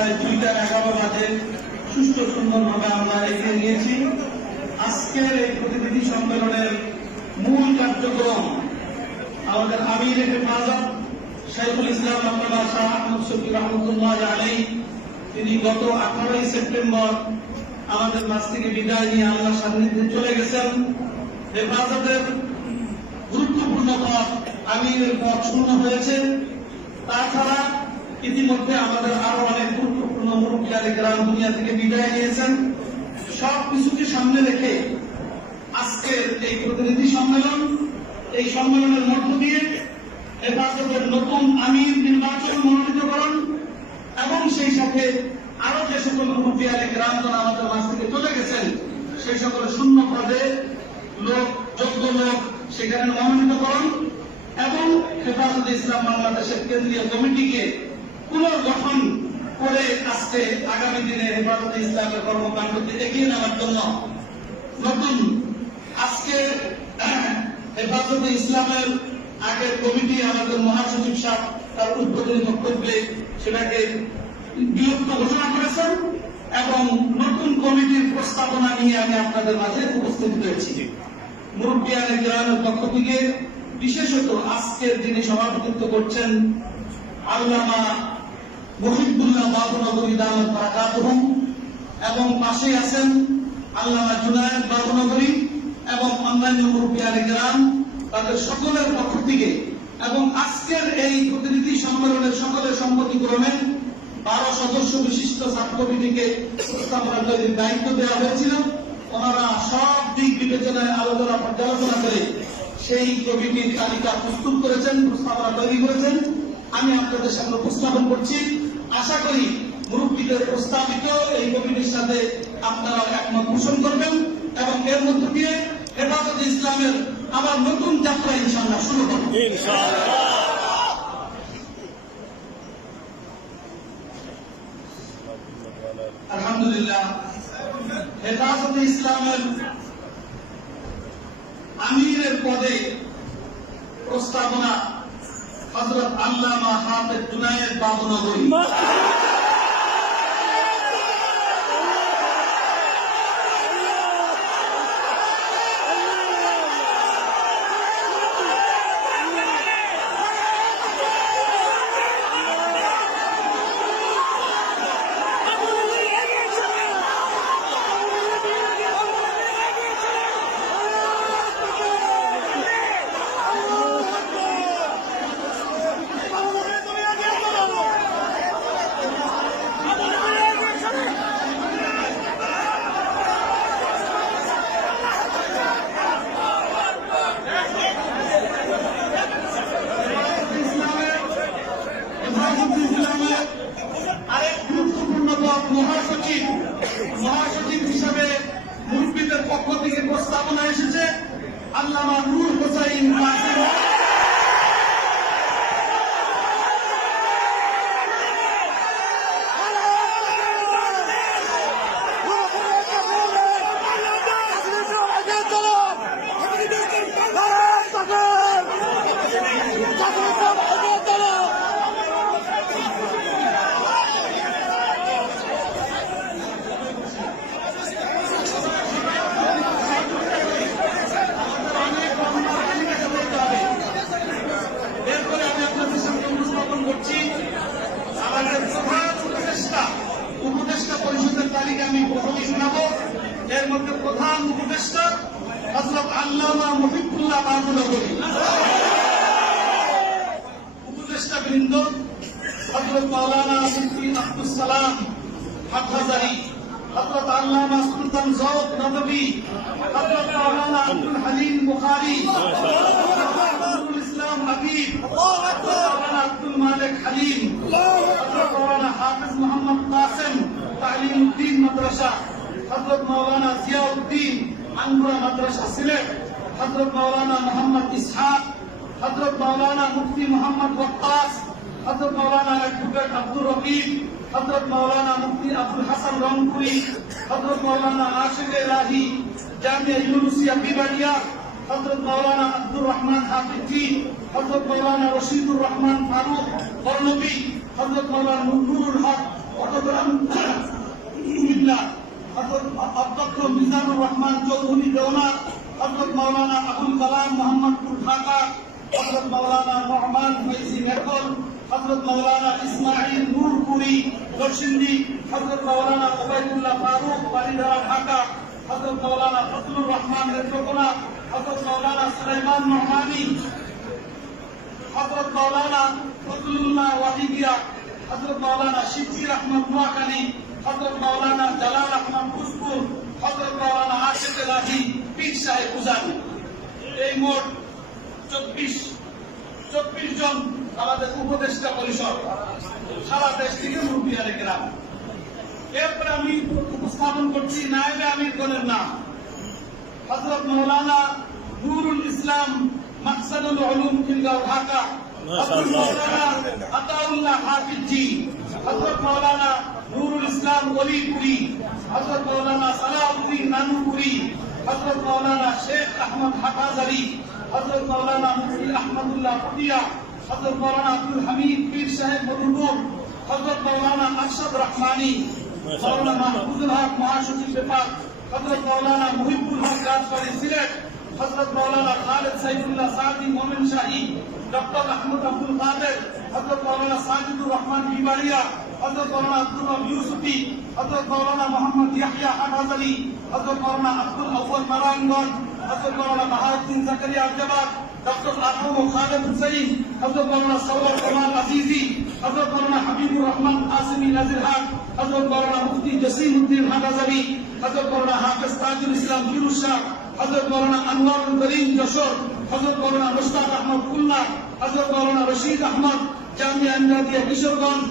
প্রায় 2:11 বাজে সুষ্ঠু সুন্দরভাবে আমরা এগিয়ে নিয়েছি। আজকের এই প্রতিনিধি সম্মেলনের মূল কার্যক্রম আমাদের আমির হেফাজত শাইখুল ইসলাম মাওলানা শাহ আহমদ শফি রহমতুল্লাহ আলাইহি তিনি গত 18 সেপ্টেম্বর আমাদের মাঝ থেকে বিদায় নিয়ে আল্লাহর সান্নিধ্যে চলে গেছেন। হেফাজতের গুরুত্বপূর্ণ পদ আমিরের পদ শূন্য হয়েছে। তাছাড়া ইতিমধ্যে আমাদের আরো অনেক গুরুত্বপূর্ণ মুরব্বিয়ানে গ্রাম দুনিয়া থেকে বিদায় নিয়েছেন। সব কিছুকে সামনে রেখে আজকের এই প্রতিনিধি সম্মেলন, এই সম্মেলনের মধ্য দিয়ে হেফাজতের নতুন আমির নির্বাচন মনোনীতকরণ এবং সেই সাথে আরো যে সকল মুরব্বিয়ানে গ্রাম আমাদের মাঝ থেকে চলে গেছেন সেই সকল শূন্য পদে লোক, যোগ্য লোক সেখানে মনোনীতকরণ এবং হেফাজতে ইসলাম বাংলাদেশের কেন্দ্রীয় কমিটিকে পুনর্গঠন করে আজকে আগামী দিনে হেফাজতে ইসলামের কর্মকাণ্ডকে এগিয়ে নেওয়ার জন্য নতুন আজকে হেফাজতে ইসলামের আগের কমিটি আমাদের মহাসচিব সাহেব তার উদ্বোধনী বক্তব্যে সেটাকে বিলুপ্ত ঘোষণা করেছেন এবং নতুন কমিটির প্রস্তাবনা নিয়ে আমি আপনাদের মাঝে উপস্থিত হয়েছি। মুরব্বিয়ানে গ্রামের পক্ষ থেকে বিশেষত আজকের যিনি সভাপতিত্ব করছেন আল্লামা মুহিবুল্লাহ বাবুনগরী দামাত বারাকাতুহুম এবং পাশে আছেন আল্লামা জুনায়েদ বাবুনগরী এবং অন্যান্য মুরব্বিয়ানে গ্রাম, তাদের সকলের পক্ষ থেকে এবং আজকের এই প্রতিনিধি সম্মেলনের সকলের সম্মতিক্রমে 12 সদস্য বিশিষ্ট সাব কমিটিকে প্রস্তাবনা তৈরির দায়িত্ব দেওয়া হয়েছিল। ওনারা সব দিক বিবেচনায় আলোচনা পর্যালোচনা করে সেই কমিটির তালিকা প্রস্তুত করেছেন, প্রস্তাবনা তৈরি করেছেন। আমি আপনাদের সামনে উপস্থাপন করছি। আশা করি মুরব্বীদের প্রস্তাবিত এই কমিটির সাথে আপনারা একমত পোষণ করবেন এবং এর মধ্য দিয়ে হেফাজতে ইসলামের আমার নতুন যাত্রা ইনশাআল্লাহ শুরু করব। আলহামদুলিল্লাহ, হেফাজতে ইসলামের আমিরের পদে প্রস্তাবনা হযরত আল্লামা হাফেজ জুনায়েদ বাবুনগরী। আরেক গুরুত্বপূর্ণ পদ মহাসচিব। মহাসচিব হিসাবে মুরব্বীদের পক্ষ থেকে প্রস্তাবনা এসেছে আল্লামা নূর হোসাইন কাসেম। উপদেষ্টা পরিষদের তালিকা আমি প্রথমে শোনাবো। এর মধ্যে প্রধান উপদেষ্টা হযরত আল্লামা মুহিবুল্লাহ বাবুনগরী, উপদেষ্টা বৃন্দ হযরত মাওলানা মুফতি আব্দুস সালাম হাটহাজারী, হযরত আল্লামা সুলতান জৌদ নদভী, হযরত মাওলানা আব্দুল হালিম বুখারী, আব্দুল ইসলাম হাবিব, মাওলানা আব্দুল মালিক হালিম, হযরত মাওলানা হাফেজ মোহাম্মদ কাসেম তালিমউদ্দিন মাদ্রাসা, হযরত মাওলানা জিয়াউদ্দিন আনগুরা মাদ্রাসা সিলেট, হযরত মাওলানা মোহাম্মদ ইসহাক, হযরত মাওলানা মুফতি মোহাম্মদ ওয়াক্কাস, হযরত মাওলানা অ্যাডভোকেট আব্দুর রকিব, হযরত মাওলানা মুফতি আব্দুল হাসান রংপুরি, হযরত মাওলানা আশিক ইলাহি জামিয়া ইউনুসিয়া বিবানিয়া, হযরত মাওলানা আব্দুর রহমান হাফিজি, হযরত মাওলানা রশিদুর রহমান ফারুক বর্ণবী, হযরত মাওলানা নুরুল হক চট্টগ্রাম কুমিল্লা, হযরত অধ্যক্ষ মিজানুর রহমান চৌধুরী দেওনার, হযরত মাওলানা আবুল কালাম মোহাম্মদপুর ঢাকা, হযরত মাওলানা রহমান ফৈজি নেকল, হযরত মাওলানা ইসমাইল নূরপুরি নরসিংদী, হযরত মাওলানা ওবায়দুল্লাহ ফারুক বারিধারা ঢাকা, হযরত মাওলানা ফজলুর রহমান নেত্রকোনা, হযরত মাওলানা সুলাইমান নোমানী, হযরত মাওলানা ফজলুল্লাহ ওয়াহিদিয়া, হযরত মাওলানা শিবজির আহমদ নোয়াখালী, হযরত মাওলানা জালাল আহমদ ফুসপুর, হযরত মাওলানা আশিক এলাহি পীর সাহেব উজানি। এই মোট 24 জন আমাদের উপদেষ্টা পরিষদ, সারা দেশ থেকে মুরব্বিয়ানে কেরাম। এরপরে আমি উপস্থাপন করছি নায়েবে আমিরগণের নাম। হযরত মাওলানা নুরুল ইসলাম মাকসাদুল উলুম খিলগাঁও ঢাকা, হযরত মাওলানা আতাউল্লাহ হাফিজ জি, হযরত মাওলানা নুরুল ইসলাম ওলিপুরি, হযরত মাওলানা সালাউদ্দিন নানুপুরি, হযরত মাওলানা শেখ আহমদ হাফাজ আলী, হযরত মাওলানা মুফতি আহমদুল্লাহ পটিয়া, হযরত মাওলানা আব্দুল হামিদ পীর সাহেব মধুপুর, হযরত মাওলানা আরশাদ রহমানী, মাওলানা মাহফুজুল হক মহাসচিব ব্যাপার, হযরত মাওলানা মুহিবুল হক রাজবাড়ী সিলেট, হযরত মাওলানা খালেদ সাইফুল্লাহ সাদি মোমিন শাহী, ডক্টর আহমদ আব্দুল কাদের, হযরত মাওলানা সাজিদুর রহমান বিবাড়িয়া, হযরত মাওলানা আব্দুল রব ইউসুফি, হযরত মাওলানা মোহাম্মদ ইয়াহইয়া হাফাজ আলী, হযরত মাওলানা আব্দুল আউয়াল নারায়ণগঞ্জ, হযরত মাওলানা বাহাউদ্দিন জাকারিয়া আজবাদ, ডক্টর আহমদ খালেদ হুসাইন, হযরত মাওলানা সওয়াল কামাল আজিজি, হযরত মাওলানা হাবিবুর রহমান আসিমি নাজিরহাট, হযরত মাওলানা মুফতি জসিম উদ্দিন হাফাজাবি, হযরত মাওলানা হাফেজ তাজুল ইসলাম ফিরোজ শাহ, হযরত মাওলানা আনোয়ারুল করিম যশোর, হযরত মাওলানা মুশতাক আহমদ খুলনা, হযরত মাওলানা রশিদ আহমদ জামিয়া ইমদাদিয়া কিশোরগঞ্জ,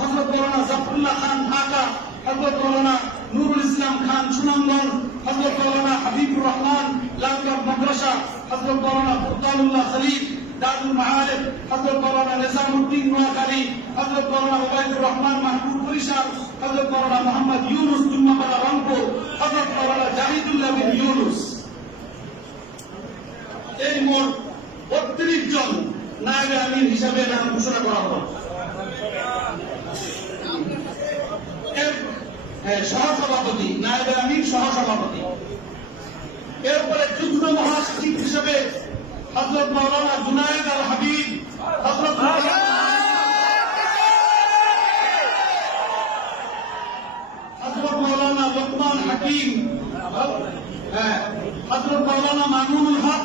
হযরত মাওলানা জাফরুল্লাহ খান ঢাকা, হযরত মাওলানা নুরুল ইসলাম খান সুনামগঞ্জ, হযরত মাওলানা হাবিবুর রহমান লালগড় মাদ্রাসা, হযরত মাওলানা ফুরকানুল্লাহ খলিল দারুল মাআরিফ, হযরত মাওলানা নিজামউদ্দিন নোয়াখালী, হযরত মাওলানা ওবায়দুর রহমান মাহমুদ বরিশাল, হযরত মাওলানা মোহাম্মদ ইউনুস জুম্মাপাড়া রংপুর, হযরত মাওলানা জাহিদুল্লাহ বিন ইউনুস। এই মোট 32 জন নায়েবে আমির হিসাবে নাম ঘোষণা করা হলো। সহসভাপতি, নায়েবে আমির সহসভাপতি। এরপরে যুগ্ম মহাসচিব হিসেবে হযরত মাওলানা জুনায়েদ আল হাবিব, হযরত মাওলানা লোকমান হাকিম, হযরত মাওলানা মামুনুল হক,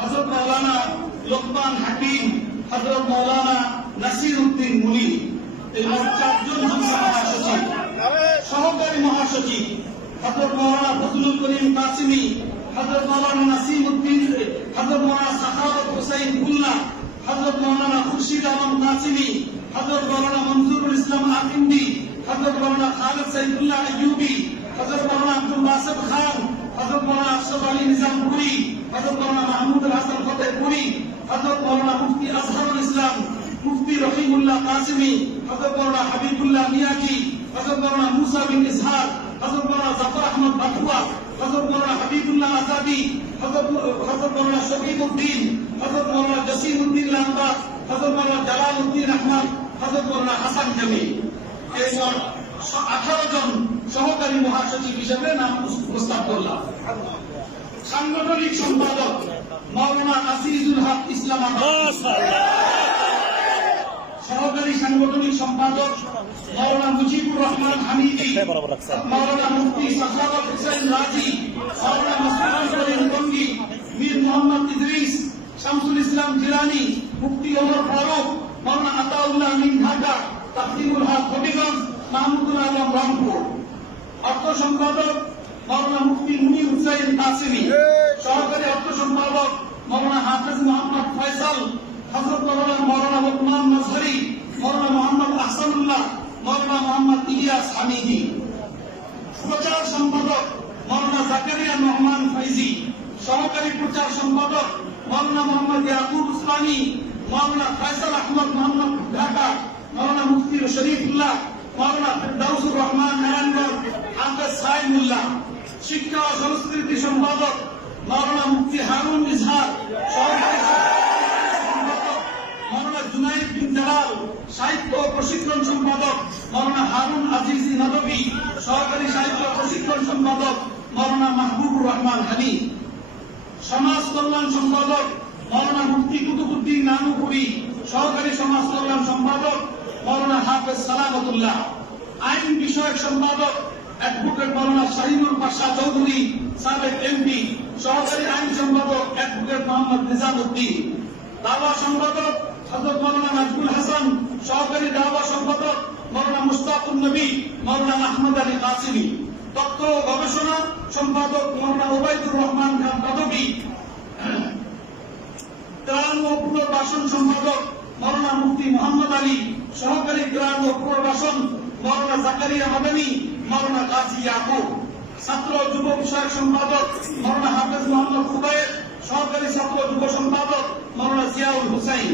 হযরত মাওলানা লোকমান হাকিম, হযরত মাওলানা নাসির উদ্দিন মুনি। এই মোট 4 জন মহাসচিব। সহকারী মহাসচিব হযরত মাওলানা ফজলুল করিম কাসিমি, হযরত মাওলানা নাসিম উদ্দিন, হযরত মাওলানা সাখাওয়াত হুসাইন খুলনা, হযরত মাওলানা খুরশিদ আলম কাসিমি, হযরত মাওলানা মনজুরুল ইসলাম আকিন্দি, হযরত মাওলানা খালেদ সাইফুল্লাহ আইয়ুবী, হযরত মাওলানা আব্দুল ওয়াসিফ খান, হযরত মাওলানা আশরাফ আলী নিজামপুরি, হযরত মাওলানা মাহমুদ হাসান ফতেহপুরি, হযরত মাওলানা মুফতি আজহারুল ইসলাম, মুফতি রহিমুল্লাহ কাসিমি, হযরত মাওলানা হাবিবুল্লাহ মিয়াজি, হযরত মাওলানা মুসা বিন ইসহাক, হযরত মাওলানা জাফর আহমদ বাথুয়া, হযরত মাওলানা হাবিবুল্লাহ আজাদি, হযরত মাওলানা শফিক উদ্দিন, হযরত মাওলানা জসিম উদ্দিন লাম্বা, হযরত মাওলানা জালাল উদ্দিন আহমদ, হযরত মাওলানা হাসান জামি। এই মোট 18 জন সহকারী মহাসচিব হিসেবে নাম প্রস্তাব করলাম। সাংগঠনিক সম্পাদক মাওলানা আসিজুল হক ইসলামাবাদ। সহকারী সাংগঠনিক সম্পাদক মাওলানা মুজিবুর রহমান হামিদি, মাওলানা মুফতি সাখাওয়াত হুসাইন রাজি, মাওলানা মাসুদ করিম টঙ্গী, মীর মোহাম্মদ ইদ্রিস, শামসুল ইসলাম জিলানী, মুফতি ওমর ফারুক, মাওলানা আতাউল্লাহ আমিন ঢাকা, তাসলিমুল হক হবিগঞ্জ, মাহমুদুল আলম রংপুর। অর্থ সম্পাদক মাওলানা মুফতি মুনির হুসাইন কাসিমি। সহকারী অর্থ সম্পাদক মাওলানা হাফেজ মোহাম্মদ ফয়সাল, হযরত মাওলানা লোকমান মাজহারি, মাওলানা মোহাম্মদ আহসানুল্লাহ, মাওলানা মোহাম্মদ ইলিয়াস হামিদি। প্রচার সম্পাদক মাওলানা জাকারিয়া নোমান ফাইজি। সহকারী প্রচার সম্পাদক মাওলানা মোহাম্মদ ইয়াকুব উসমানী, মাওলানা ফয়সাল আহমদ মোহাম্মদ ঢাকা, মাওলানা মুফতি শরীফুল্লাহ, মাওলানা ফিরদাউসুর রহমান নারায়ণগঞ্জ, হাফেজ সাইমুল্লাহ। শিক্ষা ও সংস্কৃতি সম্পাদক মাওলানা মুফতি হারুন ইজহার, সহকারী সম্পাদক মাওলানা জুনাইদ বিন জালাল, সাহিত্য ও প্রশিক্ষণ সম্পাদক মাওলানা হারুন আজিজি নদভী, সহকারী সাহিত্য প্রশিক্ষণ সম্পাদক মাওলানা মাহবুবুর রহমান হানি, সমাজ কল্যাণ সম্পাদক মাওলানা মুফতি কুতুবুদ্দিন নানুপুরি, সহকারী সমাজ কল্যাণ সম্পাদক মাওলানা হাফেজ সালামতুল্লাহ, আইন বিষয়ক সম্পাদক অ্যাডভোকেট মাওলানা শাহিনুর পাশা চৌধুরী, সাবেক এমপি, সহকারী আইন সম্পাদক অ্যাডভোকেট মোহাম্মদ নিজামুদ্দিন, দাওয়া সম্পাদক হযরত মাওলানা নাজমুল হাসান, সহকারী দাওয়া সম্পাদক মাওলানা মুস্তাফুন নবী মাওলানা আহমদ আলী কাসিমি, তথ্য ও গবেষণা সম্পাদক মাওলানা ওবায়দুর রহমান খান নদভী, ত্রাণ ও পুনর্বাসন সম্পাদক মাওলানা মুফতি মোহাম্মদ আলী, সহকারী ত্রাণ ও পুনর্বাসন মাওলানা জাকারিয়া মাদানী, মাওলানা কাজী ইয়াকুব, ছাত্র ও যুব বিষয়ক সম্পাদক মাওলানা হাফেজ মোহাম্মদ ফুবায়ের, সহকারী ছাত্র যুব সম্পাদক মাওলানা জিয়াউল হুসাইন,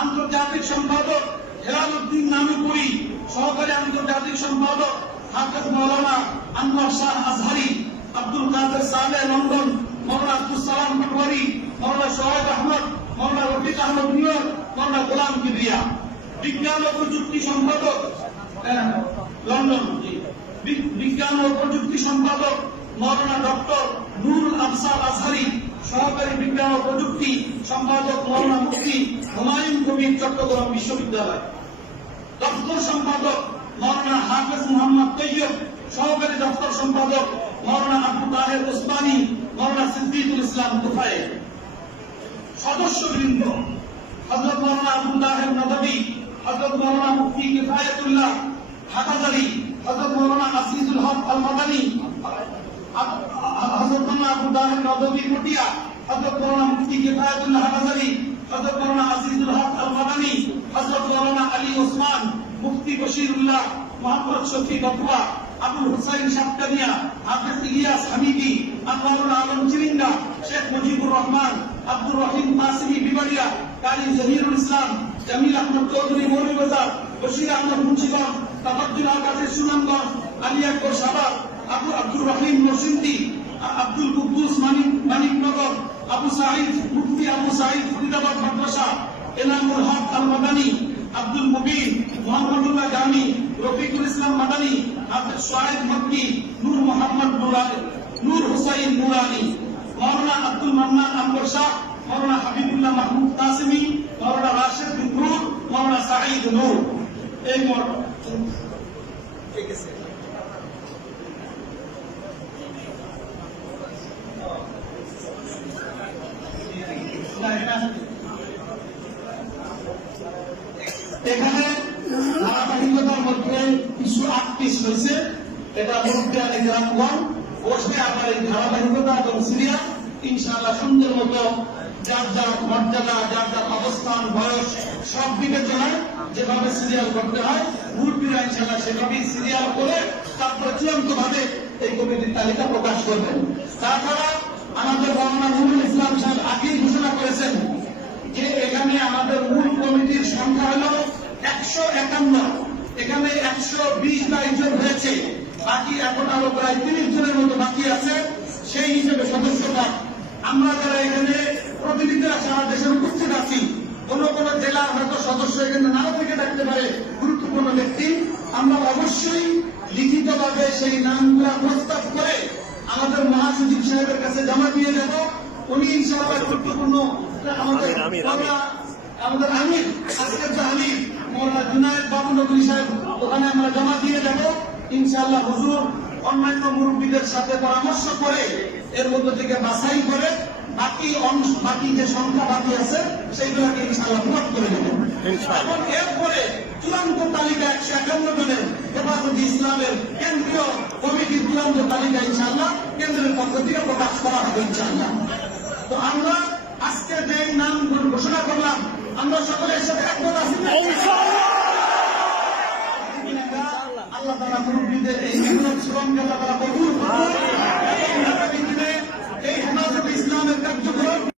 আন্তর্জাতিক সম্পাদক হেলাল উদ্দিন নানুপুরি, সহকারী আন্তর্জাতিক সম্পাদক হাফেজ মাওলানা আনোয়ার শাহ আজহারি, আব্দুল কাদের সালেহ লন্ডন, মাওলানা আব্দুল সালাম পাটোয়ারি, মাওলানা সোহেব আহমদ, মাওলানা রফিক আহমদ নিয়র, মাওলানা গোলাম কিবরিয়া, বিজ্ঞান ও প্রযুক্তি সম্পাদক লন্ডন, বিজ্ঞান ও প্রযুক্তি সম্পাদক মাওলানা ডক্টর নুরুল আফসার আজহারি, সহকারী বিজ্ঞান ও প্রযুক্তি সম্পাদক মাওলানা মুফতি হুমায়ুন কবির, চট্টগ্রাম বিশ্ববিদ্যালয়, দপ্তর সম্পাদক মাওলানা হাফেজ মোহাম্মদ তৈয়ব, সহকারী দপ্তর সম্পাদক মাওলানা আবু তাহের ওসমানী, মাওলানা সিদ্দিকুল ইসলাম তুফায়েল, সদস্যবৃন্দ হযরত মাওলানা আবু তাহের নদভী, হযরত মাওলানা মুফতি কিফায়াতুল্লাহ হাটাজারি, হযরত মাওলানা আজিজুল হক আল মাদানী, হযরত মাওলানা আবু তাহের নদভী পটিয়া, হযরত মাওলানা মুফতি কিফায়াতুল্লাহ হাটাজারি, হযরত মাওলানা আজিজুল হক আল মাদানী, হযরত মাওলানা আলী ওসমান, মুফতি বশিরুল্লাহ, মোহাম্মদ শফি গতওয়া, আবুল হুসাইন সাতকানিয়া, হাফেজ ইলিয়াস হামিদি, আনোয়ারুল আলম চিরিঙ্গা, শেখ মুজিবুর রহমান, আব্দুর রহিম কাসিমি বিবাড়িয়া, কারি জহিরুল ইসলাম, জামিল আহমদ চৌধুরী মৌলভীবাজার, বশির আহমদ মুন্সিগঞ্জ, তাফাজ্জুল আকাশের সুনামগঞ্জ, আলী আকবর সাবাদ, আব্দুর রহিম নরসিংদী, আব্দুল কুদ্দুস মানিকনগর, আবু সাঈদ মুফতি আবু সাঈদ ফরিদাবাদ মাদ্রাসা, এনামুল হক আল মাদানী, আব্দুল মুবিন, মোহাম্মদুল্লাহ জামি, রফিকুল ইসলাম মাদানী, হাফেজ সোহাইব মক্কি, নূর মোহাম্মদ নুরানি, নূর হুসাইন নুরানি, মাওলানা আব্দুল মান্নান আম্বর শাহ, মাওলানা হাবিবুল্লাহ মাহমুদ কাসিমি, মাওলানা রাশেদ বিন নূর, মাওলানা সাঈদ নূর। এই ঠিক আছে। এখানে ধারাবাহিকতার মধ্যে কিছু আটপিস হয়েছে, এটা মুরব্বিয়ানে গ্রামগণ বসে আবার এই ধারাবাহিকতা এবং সিরিয়াল ইনশাআল্লাহ সুন্দর মতো যার যার মর্যাদা, যার যার অবস্থান, বয়স সব বিবেচনায় যেভাবে সিরিয়াল করতে হয় মুরব্বিরা ইনশাআল্লাহ সেভাবেই সিরিয়াল করে তারপরে চূড়ান্ত ভাবে এই কমিটির তালিকা প্রকাশ করবেন। তাছাড়া আমাদের মাওলানা নুরুল ইসলাম সাহেব আগেই ঘোষণা করেছেন যে এখানে আমাদের মূল কমিটির সংখ্যা হলো 151, এখানে 120-22 জন হয়েছে, বাকি এখন আরো প্রায় 30 জনের মতো বাকি আছে। সেই হিসেবে সদস্যতা আমরা যারা এখানে প্রতিনিধিরা সারা দেশের উপস্থিত আছি, কোন কোন জেলার হয়তো সদস্য এখানে নাও থেকে থাকতে পারে, গুরুত্বপূর্ণ ব্যক্তি, আমরা অবশ্যই লিখিতভাবে সেই নামগুলা প্রস্তাব করে আমাদের মহাসচিব সাহেবের কাছে জমা দিয়ে দেব। উনি ইনশাআল্লাহ গুরুত্বপূর্ণ আমাদের আমির, আজকের যে আমির মাওলানা জুনায়েদ বাবু নদভী সাহেব, ওখানে আমরা জমা দিয়ে দেব ইনশাআল্লাহ। হুজুর অন্যান্য মুরব্বীদের সাথে পরামর্শ করে এর মধ্যে থেকে বাছাই করে বাকি যে সংখ্যা বাকি আছে সেইগুলোকে ইনশাআল্লাহ পূরণ করে দেবেন। এবং এরপরে চূড়ান্ত তালিকা 151 জনের হেফাজতে ইসলামের কেন্দ্রীয় কমিটির চূড়ান্ত তালিকা ইনশাআল্লাহ কেন্দ্রের পক্ষ থেকে প্রকাশ করা হবে ইনশাআল্লাহ। তো আমরা আজকে যে নাম ঘোষণা করলাম, আমরা সকলের সাথে একমত আছি আল্লাহ তাআলা মুরব্বীদের এই মেহনত শ্রমকে আল্লাহ তাআলা কবুল করুন। এই হেফাজতে ইসলামের কার্যক্রম